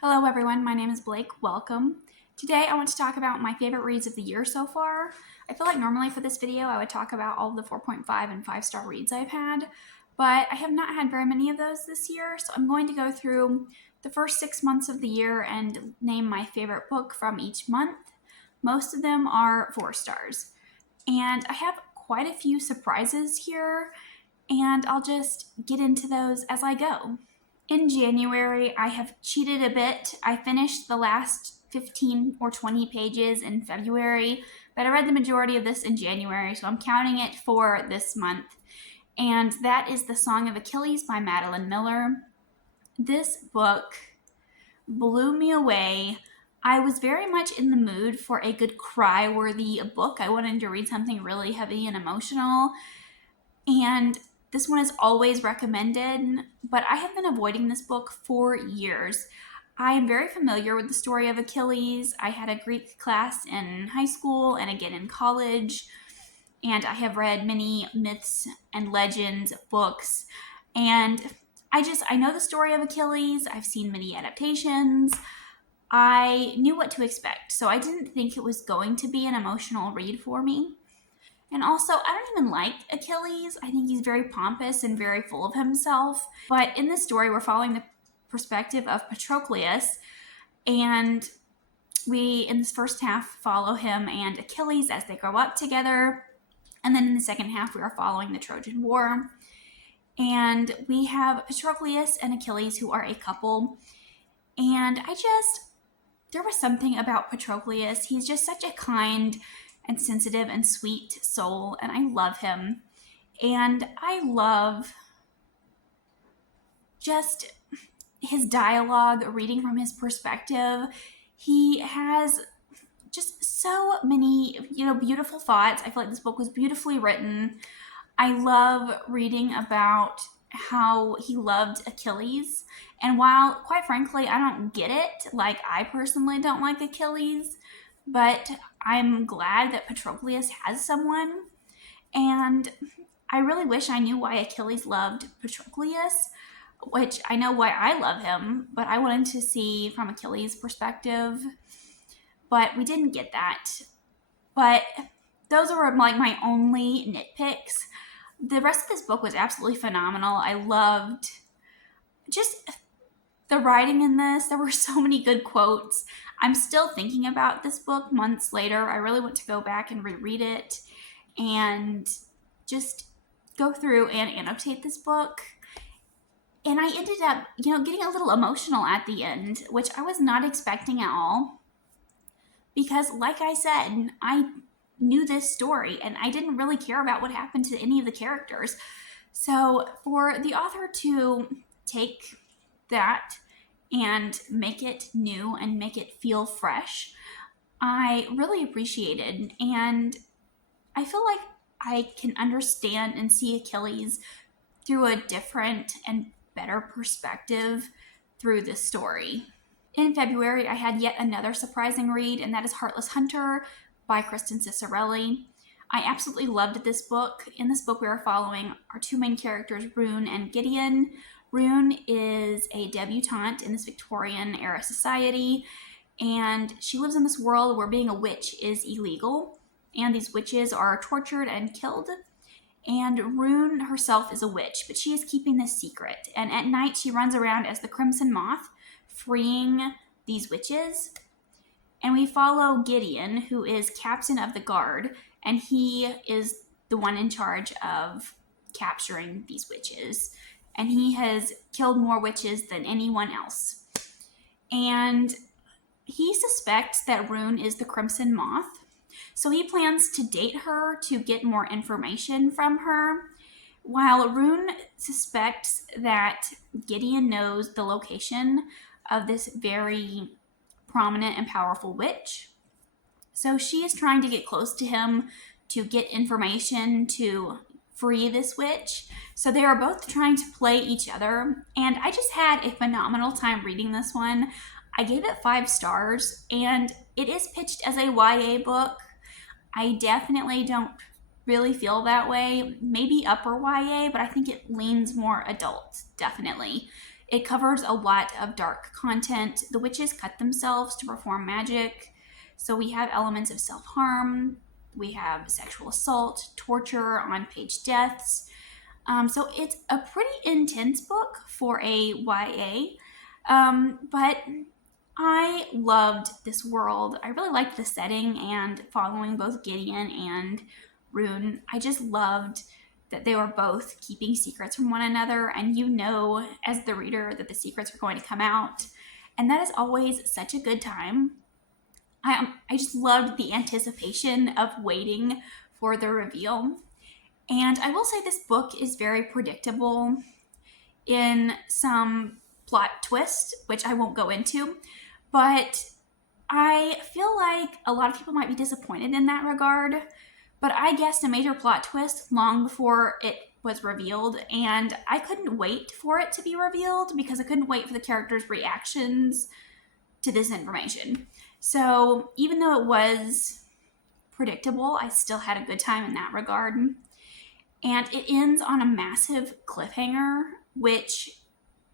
Hello everyone, my name is Blake. Welcome. Today I want to talk about my favorite reads of the year so far. I feel like normally for this video I would talk about all of the 4.5 and 5-star reads I've had, but I have not had very many of those this year, so I'm going to go through the first 6 months of the year and name my favorite book from each month. Most of them are 4 stars. And I have quite a few surprises here, and I'll just get into those as I go. In January, I have cheated a bit. I finished the last 15 or 20 pages in February, but I read the majority of this in January, so I'm counting it for this month. And that is The Song of Achilles by Madeline Miller. This book blew me away. I was very much in the mood for a good cry-worthy book. I wanted to read something really heavy and emotional, and this one is always recommended, but I have been avoiding this book for years. I am very familiar with the story of Achilles. I had a Greek class in high school and again in college, and I have read many myths and legends books. And I know the story of Achilles. I've seen many adaptations. I knew what to expect, so I didn't think it was going to be an emotional read for me. And also, I don't even like Achilles. I think he's very pompous and very full of himself. But in this story, we're following the perspective of Patroclus. And we, in this first half, follow him and Achilles as they grow up together. And then in the second half, we are following the Trojan War. And we have Patroclus and Achilles, who are a couple. And there was something about Patroclus. He's just such a kind and sensitive and sweet soul, and I love him. And I love just his dialogue, reading from his perspective. He has just so many, beautiful thoughts. I feel like this book was beautifully written. I love reading about how he loved Achilles. And while, quite frankly, I don't get it, like I personally don't like Achilles, but I'm glad that Patroclus has someone. And I really wish I knew why Achilles loved Patroclus, which I know why I love him, but I wanted to see from Achilles' perspective. But we didn't get that. But those were like my only nitpicks. The rest of this book was absolutely phenomenal. I loved just the writing in this. There were so many good quotes. I'm still thinking about this book months later. I really want to go back and reread it and just go through and annotate this book. And I ended up, getting a little emotional at the end, which I was not expecting at all. Because, like I said, I knew this story and I didn't really care about what happened to any of the characters. So, for the author to take that and make it new and make it feel fresh, I really appreciated. And I feel like I can understand and see Achilles through a different and better perspective through this story. In February, I had yet another surprising read, and that is Heartless Hunter by Kristen Cicarelli. I absolutely loved this book. In this book, we are following our two main characters, Rune and Gideon. Rune is a debutante in this Victorian era society, and she lives in this world where being a witch is illegal, and these witches are tortured and killed. And Rune herself is a witch, but she is keeping this secret. And at night, she runs around as the Crimson Moth, freeing these witches. And we follow Gideon, who is captain of the guard, and he is the one in charge of capturing these witches. And he has killed more witches than anyone else. And he suspects that Rune is the Crimson Moth. So he plans to date her to get more information from her, while Rune suspects that Gideon knows the location of this very prominent and powerful witch. So she is trying to get close to him to get information to free this witch. So they are both trying to play each other. And I just had a phenomenal time reading this one. I gave it 5 stars, and it is pitched as a YA book. I definitely don't really feel that way. Maybe upper YA, but I think it leans more adult, definitely. It covers a lot of dark content. The witches cut themselves to perform magic. So we have elements of self-harm, we have sexual assault, torture, on-page deaths. So it's a pretty intense book for a YA, but I loved this world. I really liked the setting and following both Gideon and Rune. I just loved that they were both keeping secrets from one another, and you know, as the reader, that the secrets are going to come out. And that is always such a good time. I just loved the anticipation of waiting for the reveal. And I will say this book is very predictable in some plot twist, which I won't go into, but I feel like a lot of people might be disappointed in that regard. But I guessed a major plot twist long before it was revealed, and I couldn't wait for it to be revealed because I couldn't wait for the characters' reactions to this information. So even though it was predictable, I still had a good time in that regard. And it ends on a massive cliffhanger, which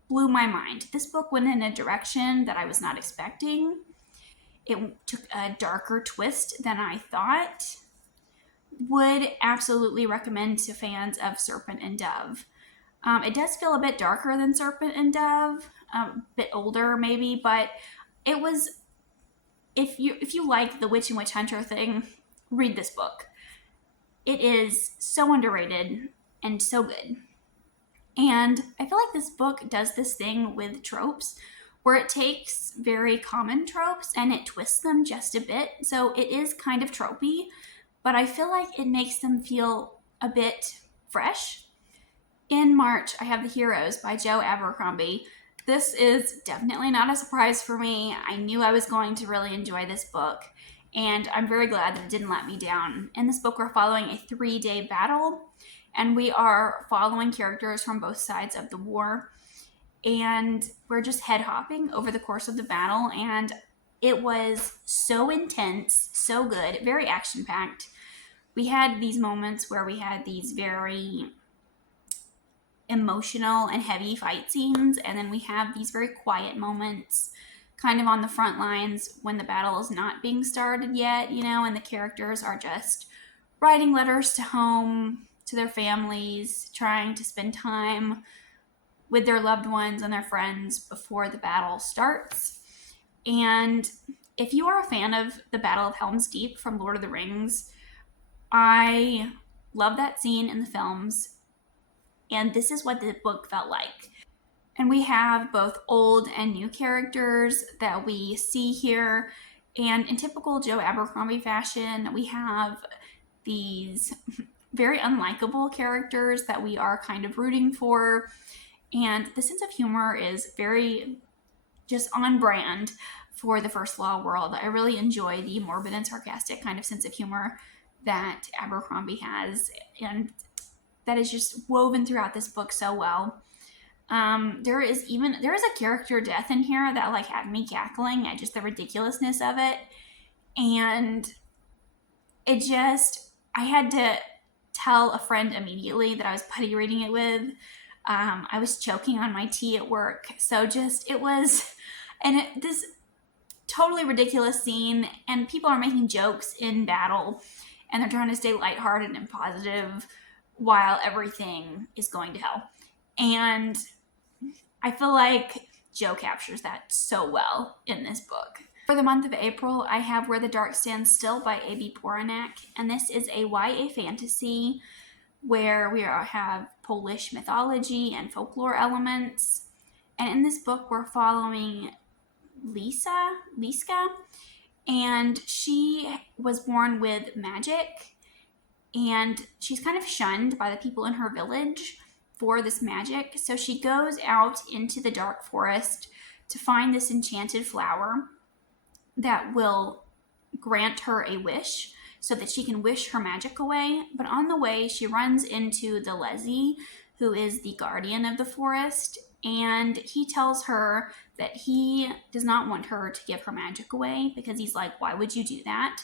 blew my mind. This book went in a direction that I was not expecting. It took a darker twist than I thought. Would absolutely recommend to fans of Serpent and Dove. It does feel a bit darker than Serpent and Dove, a bit older maybe, but it was, if you like the Witch and Witch Hunter thing, read this book. It is so underrated and so good. And I feel like this book does this thing with tropes where it takes very common tropes and it twists them just a bit. So it is kind of tropey, but I feel like it makes them feel a bit fresh. In March, I have The Heroes by Joe Abercrombie. This is definitely not a surprise for me. I knew I was going to really enjoy this book, and I'm very glad that it didn't let me down. In this book, we're following a 3-day battle, and we are following characters from both sides of the war, and we're just head hopping over the course of the battle, and it was so intense, so good, very action-packed. We had these moments where we had these very emotional and heavy fight scenes, and then we have these very quiet moments kind of on the front lines when the battle is not being started yet, and the characters are just writing letters to home, to their families, trying to spend time with their loved ones and their friends before the battle starts. And if you are a fan of the Battle of Helm's Deep from Lord of the Rings, I love that scene in the films, and this is what the book felt like. And we have both old and new characters that we see here, and in typical Joe Abercrombie fashion, we have these very unlikable characters that we are kind of rooting for, and the sense of humor is very just on brand for the First Law world. I really enjoy the morbid and sarcastic kind of sense of humor that Abercrombie has, and that is just woven throughout this book so well. There is a character death in here that had me cackling at just the ridiculousness of it, and I had to tell a friend immediately that I was putty reading it with. I was choking on my tea at work, so this totally ridiculous scene, and people are making jokes in battle, and they're trying to stay lighthearted and positive while everything is going to hell. And I feel like Joe captures that so well in this book. For the month of April, I have Where the Dark Stands Still by A.B. Poranek, and this is a YA fantasy where we have Polish mythology and folklore elements. And in this book, we're following Liska, and she was born with magic, and she's kind of shunned by the people in her village for this magic. So she goes out into the dark forest to find this enchanted flower that will grant her a wish so that she can wish her magic away. But on the way, she runs into the Lezi, who is the guardian of the forest, and he tells her that he does not want her to give her magic away because he's like, why would you do that?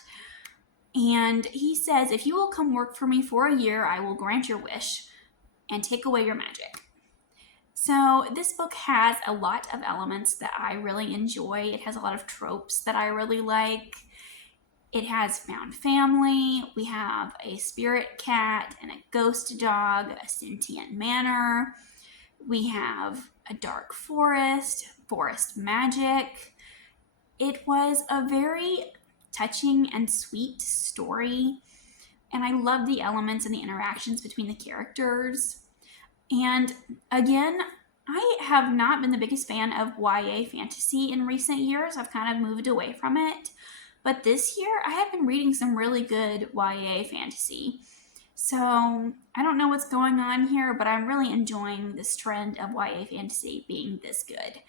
And he says, if you will come work for me for a year, I will grant your wish and take away your magic. So, this book has a lot of elements that I really enjoy. It has a lot of tropes that I really like. It has found family. We have a spirit cat and a ghost dog, a sentient manor. We have a dark forest, forest magic. It was a very touching and sweet story, and I love the elements and the interactions between the characters. And again, I have not been the biggest fan of YA fantasy in recent years. I've kind of moved away from it. But this year, I have been reading some really good YA fantasy. So I don't know what's going on here, but I'm really enjoying this trend of YA fantasy being this good.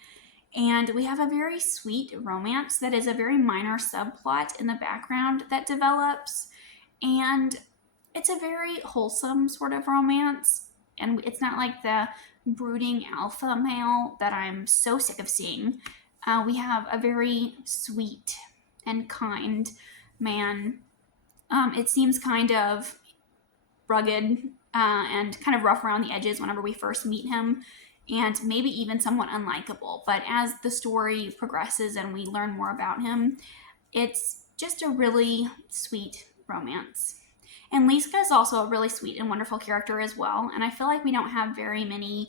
And we have a very sweet romance that is a very minor subplot in the background that develops. And it's a very wholesome sort of romance. And it's not like the brooding alpha male that I'm so sick of seeing. We have a very sweet and kind man. It seems kind of rugged and kind of rough around the edges whenever we first meet him, and maybe even somewhat unlikable. But as the story progresses and we learn more about him, it's just a really sweet romance. And Liska is also a really sweet and wonderful character as well. And I feel like we don't have very many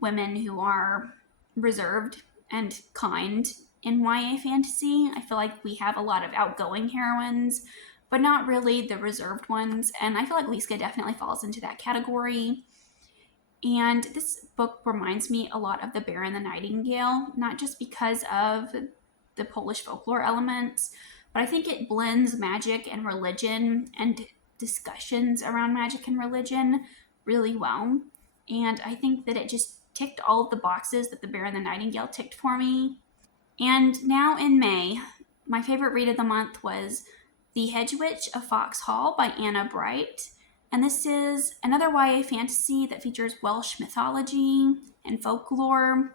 women who are reserved and kind in YA fantasy. I feel like we have a lot of outgoing heroines, but not really the reserved ones. And I feel like Liska definitely falls into that category. And this book reminds me a lot of The Bear and the Nightingale, not just because of the Polish folklore elements, but I think it blends magic and religion and discussions around magic and religion really well. And I think that it just ticked all of the boxes that The Bear and the Nightingale ticked for me. And now in May, my favorite read of the month was The Hedge Witch of Foxhall by Anna Bright. And this is another YA fantasy that features Welsh mythology and folklore.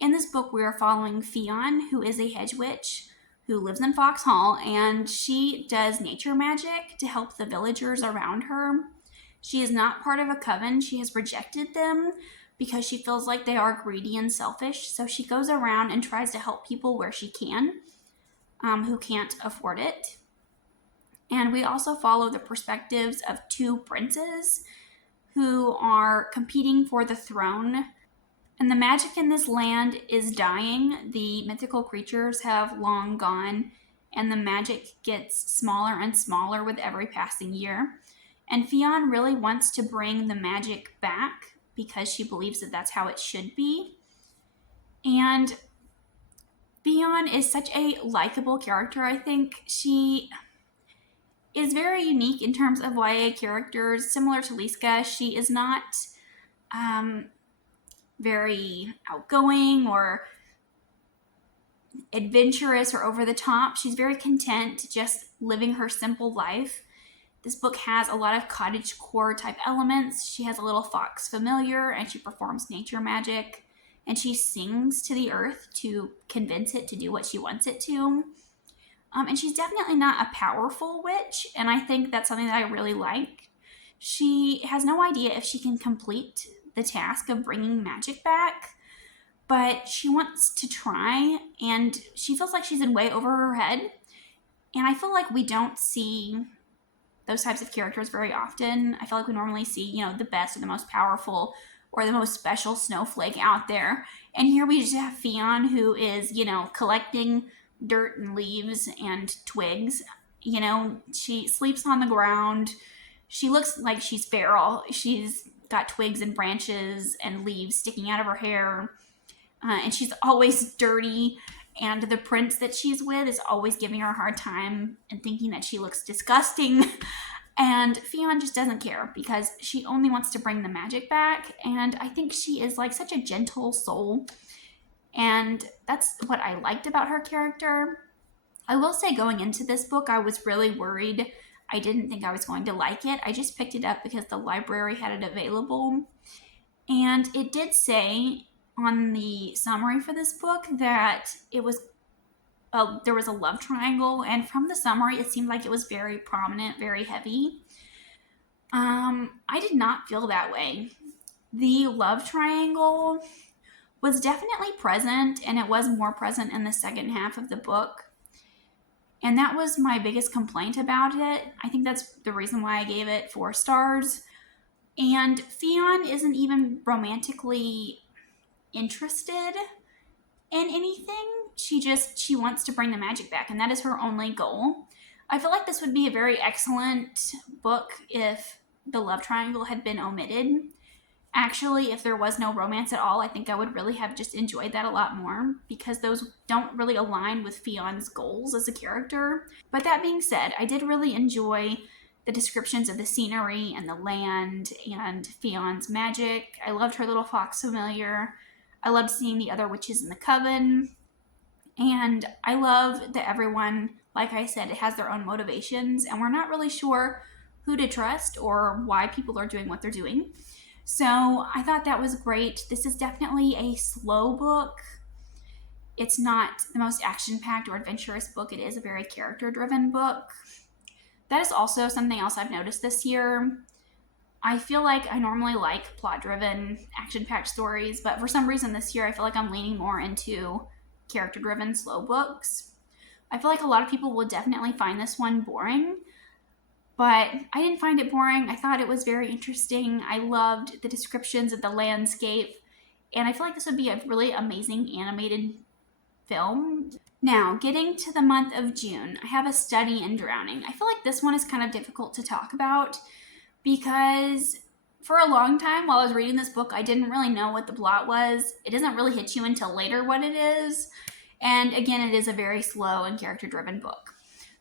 In this book, we are following Fionn, who is a hedge witch who lives in Foxhall, and she does nature magic to help the villagers around her. She is not part of a coven. She has rejected them because she feels like they are greedy and selfish. So she goes around and tries to help people where she can, who can't afford it. And we also follow the perspectives of two princes who are competing for the throne. And the magic in this land is dying. The mythical creatures have long gone, and the magic gets smaller and smaller with every passing year. And Fionn really wants to bring the magic back because she believes that that's how it should be. And Fionn is such a likable character, I think. She is very unique in terms of YA characters. Similar to Liska, she is not very outgoing or adventurous or over the top. She's very content just living her simple life. This book has a lot of cottagecore type elements. She has a little fox familiar and she performs nature magic, and she sings to the earth to convince it to do what she wants it to. And she's definitely not a powerful witch, and I think that's something that I really like. She has no idea if she can complete the task of bringing magic back, but she wants to try, and she feels like she's in way over her head. And I feel like we don't see those types of characters very often. I feel like we normally see, the best or the most powerful or the most special snowflake out there. And here we just have Fionn, who is, collecting dirt and leaves and twigs. She sleeps on the ground. She looks like she's feral. She's got twigs and branches and leaves sticking out of her hair. And she's always dirty. And the prince that she's with is always giving her a hard time and thinking that she looks disgusting. And Fionn just doesn't care because she only wants to bring the magic back. And I think she is like such a gentle soul. And that's what I liked about her character. I will say, going into this book, I was really worried. I didn't think I was going to like it. I just picked it up because the library had it available. And it did say on the summary for this book that it was there was a love triangle, and from the summary it seemed like it was very prominent, very heavy. I did not feel that way. The love triangle was definitely present, and it was more present in the second half of the book. And that was my biggest complaint about it. I think that's the reason why I gave it 4 stars. And Fionn isn't even romantically interested in anything. She wants to bring the magic back, and that is her only goal. I feel like this would be a very excellent book if the love triangle had been omitted. Actually, if there was no romance at all, I think I would really have just enjoyed that a lot more, because those don't really align with Fionn's goals as a character. But that being said, I did really enjoy the descriptions of the scenery and the land and Fionn's magic. I loved her little fox familiar. I loved seeing the other witches in the coven. And I love that everyone, like I said, it has their own motivations, and we're not really sure who to trust or why people are doing what they're doing. So I thought that was great. This is definitely a slow book. It's not the most action-packed or adventurous book. It is a very character-driven book. That is also something else I've noticed this year. I feel like I normally like plot-driven, action-packed stories, but for some reason this year I feel like I'm leaning more into character-driven, slow books. I feel like a lot of people will definitely find this one boring, but I didn't find it boring. I thought it was very interesting. I loved the descriptions of the landscape, and I feel like this would be a really amazing animated film. Now, getting to the month of June, I have A Study in Drowning. I feel like this one is kind of difficult to talk about because for a long time while I was reading this book, I didn't really know what the plot was. It doesn't really hit you until later what it is. And again, it is a very slow and character-driven book.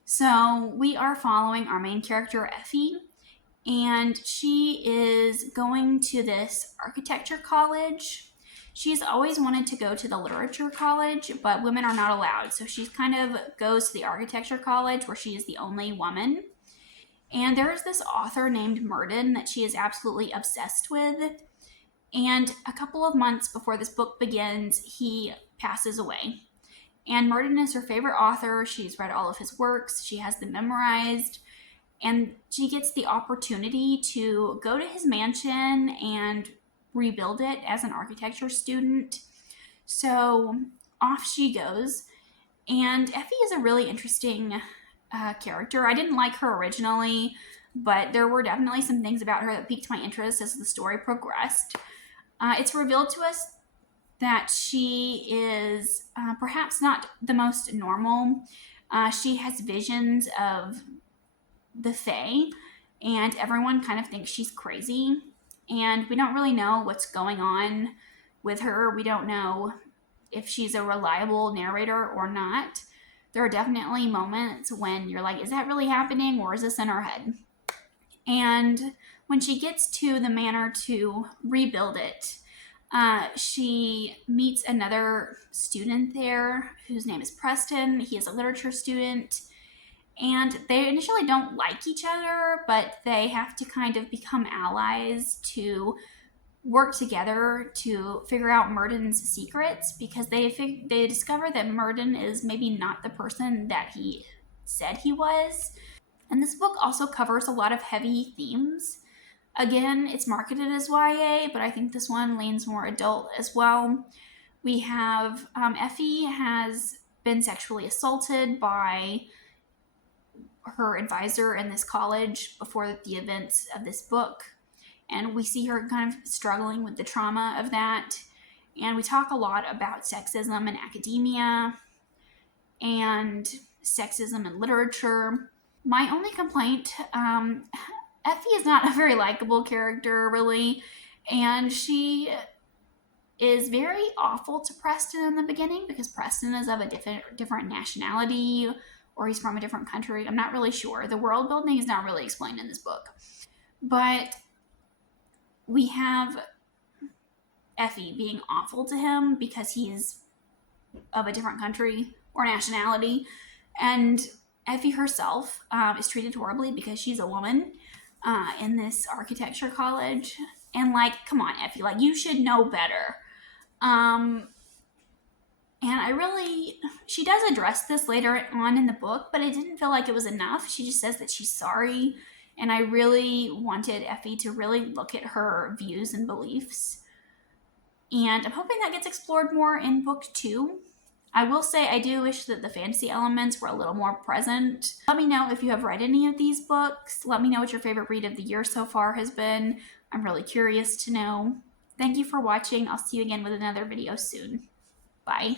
So we are following our main character, Effie, and she is going to this architecture college. She's always wanted to go to the literature college, but women are not allowed. So she kind of goes to the architecture college where she is the only woman. And there is this author named Murden that she is absolutely obsessed with. And a couple of months before this book begins, he passes away. And Murden is her favorite author. She's read all of his works. She has them memorized. And she gets the opportunity to go to his mansion and rebuild it as an architecture student. So off she goes. And Effie is a really interesting character. I didn't like her originally, but there were definitely some things about her that piqued my interest as the story progressed. It's revealed to us that she is perhaps not the most normal. She has visions of the Fae, and everyone kind of thinks she's crazy. And we don't really know what's going on with her. We don't know if she's a reliable narrator or not. There are definitely moments when you're like, is that really happening, or is this in her head? And when she gets to the manor to rebuild it, she meets another student there whose name is Preston. He is a literature student, and they initially don't like each other, but they have to kind of become allies to work together to figure out Murden's secrets, because they discover that Murden is maybe not the person that he said he was. And this book also covers a lot of heavy themes. Again, it's marketed as YA, but I think this one leans more adult as well. We have Effie has been sexually assaulted by her advisor in this college before the events of this book. And we see her kind of struggling with the trauma of that. And we talk a lot about sexism in academia and sexism in literature. My only complaint, Effie is not a very likable character, really. And she is very awful to Preston in the beginning because Preston is of a different nationality, or he's from a different country. I'm not really sure. The world building is not really explained in this book. But we have Effie being awful to him because he's of a different country or nationality. And Effie herself is treated horribly because she's a woman in this architecture college. And like, come on, Effie, like, you should know better. And she does address this later on in the book, but I didn't feel like it was enough. She just says that she's sorry And I really wanted Effie to really look at her views and beliefs. And I'm hoping that gets explored more in book 2. I will say I do wish that the fantasy elements were a little more present. Let me know if you have read any of these books. Let me know what your favorite read of the year so far has been. I'm really curious to know. Thank you for watching. I'll see you again with another video soon. Bye.